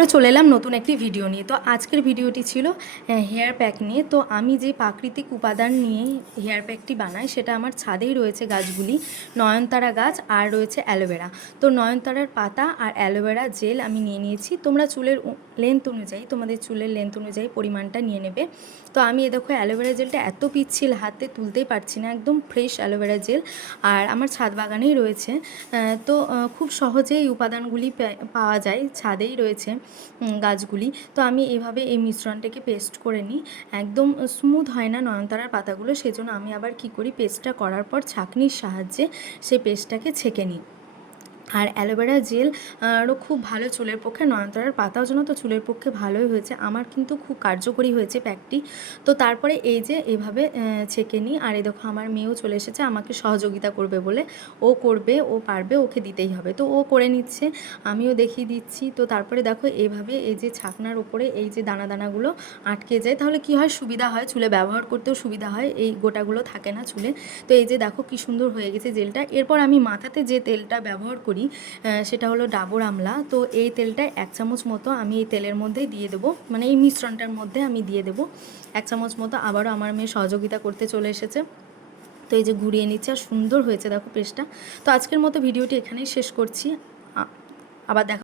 আবারও চলে এলাম নতুন একটি ভিডিও নিয়ে। তো আজকের ভিডিওটি ছিল হেয়ার প্যাক নিয়ে। তো আমি যে প্রাকৃতিক উপাদান নিয়ে হেয়ার প্যাকটি বানাই সেটা আমার ছাদেই রয়েছে গাছগুলি, নয়নতারা গাছ আর রয়েছে অ্যালোভেরা। তো নয়নতারার পাতা আর অ্যালোভেরা জেল আমি নিয়ে নিয়েছি। তোমরা চুলের লেন্থ অনুযায়ী, তোমাদের চুলের লেন্থ অনুযায়ী পরিমাণটা নিয়ে নেবে। তো আমি দেখো অ্যালোভেরা জেলটা এত পিচ্ছিল হাতে তুলতেই পারছি না, একদম ফ্রেশ অ্যালোভেরা জেল আর আমার ছাদ বাগানেই রয়েছে। তো খুব সহজে এই উপাদানগুলি পাওয়া যায়, ছাদেই রয়েছে গাছগুলি। তো আমি এভাবে এই মিশ্রণটাকে পেস্ট করে নিই। একদম স্মুথ হয় না নয়নতারার পাতাগুলো, সেজন্য আমি আবার কি করি, পেস্টটা করার পর ছাঁকনির সাহায্যে সেই পেস্টটাকে ছেঁকে নিই। আর অ্যালোভেরা জেল আরও খুব ভালো চুলের পক্ষে, নয়নতারার পাতাও যেন তো চুলের পক্ষে ভালোই হয়েছে, আমার কিন্তু খুব কার্যকরী হয়েছে প্যাকটি। তো তারপরে এই যে এভাবে ছেঁকে নিই। আর এই দেখো আমার মেয়েও চলে এসেছে আমাকে সহযোগিতা করবে বলে, ও করবে, ও পারবে, ওকে দিতেই হবে। তো ও করে নিচ্ছে, আমিও দেখিয়ে দিচ্ছি। তো তারপরে দেখো এইভাবে এই যে ছাকনার উপরে এই যে দানা দানাগুলো আটকে যায়, তাহলে কি হয়, সুবিধা হয়, চুলে ব্যবহার করতেও সুবিধা হয়, এই গোটাগুলো থাকে না চুলে। তো এই যে দেখো কি সুন্দর হয়ে গেছে জেলটা। এরপর আমি মাথাতে যে তেলটা ব্যবহার করি সেটা হলো ডাবর আমলা। তো এই তেলটা 1 চামচ মতো আমি এই তেলের মধ্যেই দিয়ে দেবো, মানে এই মিশ্রণটার মধ্যে আমি দিয়ে দেবো 1 চামচ মতো। আবারও আমার মেয়ে সহযোগিতা করতে চলে এসেছে। তো এই যে ঘুরিয়ে নিচ্ছে আর সুন্দর হয়েছে দেখো পেস্টটা। তো আজকের মতো ভিডিওটি এখানেই শেষ করছি, আবার দেখা